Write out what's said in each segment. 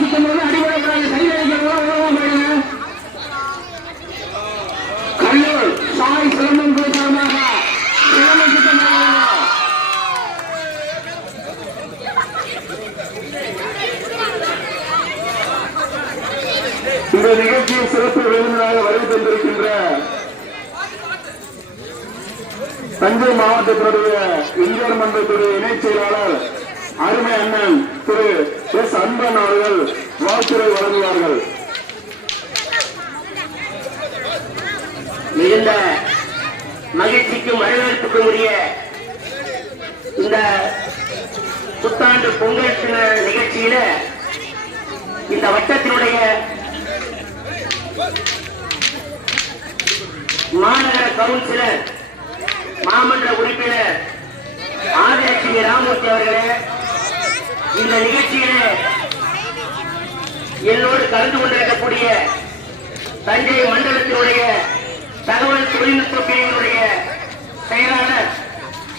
சுத்தம் அடிபடக்கூடாது. சைடு அடிக்கிறவங்க கல்லூர் சாய் சிலம்பம் குறிப்பாக சிலம்பம் சுத்தமாக இந்த நிகழ்ச்சியில் சிறப்பு விருந்தினராக வருகை தந்திருக்கின்ற தஞ்சை மாவட்டத்தினுடைய இந்தியர் மன்றத்துடைய இணைச் செயலாளர் அருமை அண்ணன் திரு எஸ் அன்பன் அவர்கள் வாழ்த்துரை வழங்குவார்கள். மிகுந்த மகிழ்ச்சிக்கும் வரவேற்புக்கும் உரிய இந்த புத்தாண்டு பொங்கல் தின நிகழ்ச்சியில இந்த வட்டத்தினுடைய மாநகர கவுன்சிலர் மாமன்ற உறுப்பினர் ஆதிலட்சுமி ராமூர்த்தி அவர்களே, இந்த நிகழ்ச்சியில என்னோடு கலந்து கொண்டிருக்கக்கூடிய தஞ்சை மண்டலத்தினுடைய தகவல் தொழில்நுட்ப பிரிவினுடைய செயலாளர்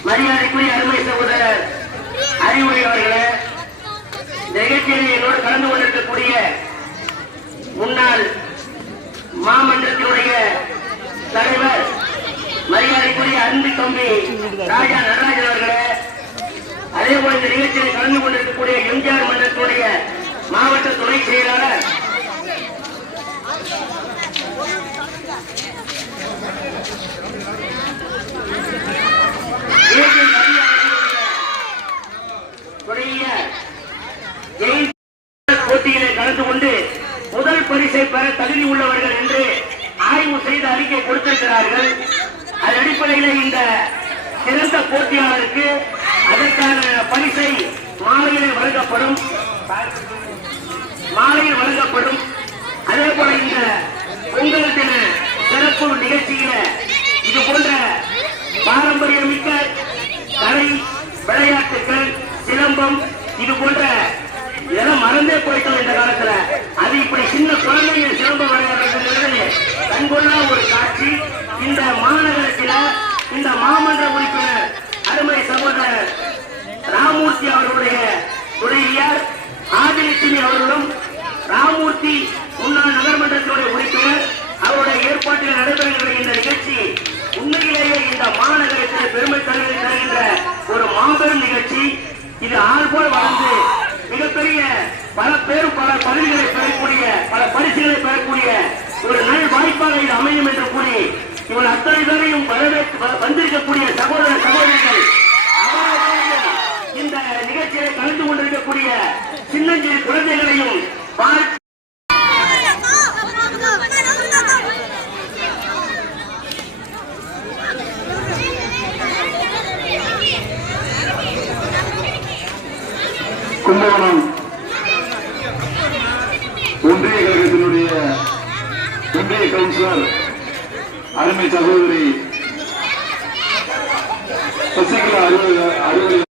மரியாதைக்குரிய அருமை சகோதரர் அறிவுரை அவர்களே, நிகழ்ச்சியில் என்னோடு கலந்து கொண்டிருக்கக்கூடிய முன்னாள் மாமன்றத்தினுடைய தலைவர் மரியாதைக்குரிய அன்பு தம்பி ராஜா நடராஜன் அவர்களே, அதே போல இந்த நிகழ்ச்சியில் கலந்து கொண்டிருக்கக்கூடிய எம்ஜிஆர் மன்றத்தினுடைய மாவட்ட துணை செயலாளர் போட்டியிலே கலந்து கொண்டு முதல் பரிசை பெற தகுதி உள்ளவர்கள் என்று ஆய்வு செய்து அறிக்கை கொடுத்திருக்கிறார்கள். அதன் அடிப்படையில் இந்த சிறந்த போட்டியாளருக்கு அதற்கான பரிசை மாலையில் வழங்கப்படும். அதே போல இந்த பொங்கல் தின சிறப்பு நிகழ்ச்சியில இது போன்ற பாரம்பரியமிக்க கலை விளையாட்டுகள், சிலம்பம், இது போன்ற இதெல்லாம் மறந்தே போயிட்டோம் இந்த காலத்துல. அது இப்படி சின்ன குழந்தைங்க சிலம்பம் விளையாடுறது கண்கொள்ளா ஒரு காட்சி. இந்த மாநகரத்தில் இந்த மாமன்ற உறுப்பினர் அருமை சகோதரர் ராமூர்த்தி அவர்களுடைய துணைவியார் ஆதிலட்சுமி அவர்களும், ராமூர்த்தி முன்னாள் நகர்மன்றத்தினுடைய உறுப்பினர் அவருடைய ஏற்பாட்டில் நடைபெறுகின்ற இந்த நிகழ்ச்சி உண்மையிலேயே இந்த மாநகரத்தில் பெருமை தருகின்ற ஒரு மாபெரும் நிகழ்ச்சி. இது ஆள் போல் வளர்ந்து மிகப்பெரிய பல பேரும் பல பதவிகளை பெறக்கூடிய, பல பரிசுகளை பெறக்கூடிய ஒரு நல் வாய்ப்பாக இது அமையும் என்று கூறி இவள் அத்தனை பேரையும் வந்திருக்கக்கூடிய சகோதர சகோதரிகள், இந்த நிகழ்ச்சியை கலந்து கொண்டிருக்கக்கூடிய சின்னஞ்சிறு குழந்தைகளையும் கும்பகோணம் ஒன்றிய கழகத்தினுடைய ஒன்றிய கவுன்சிலர் அருமை சகோதரி சசிகலா அலுவலக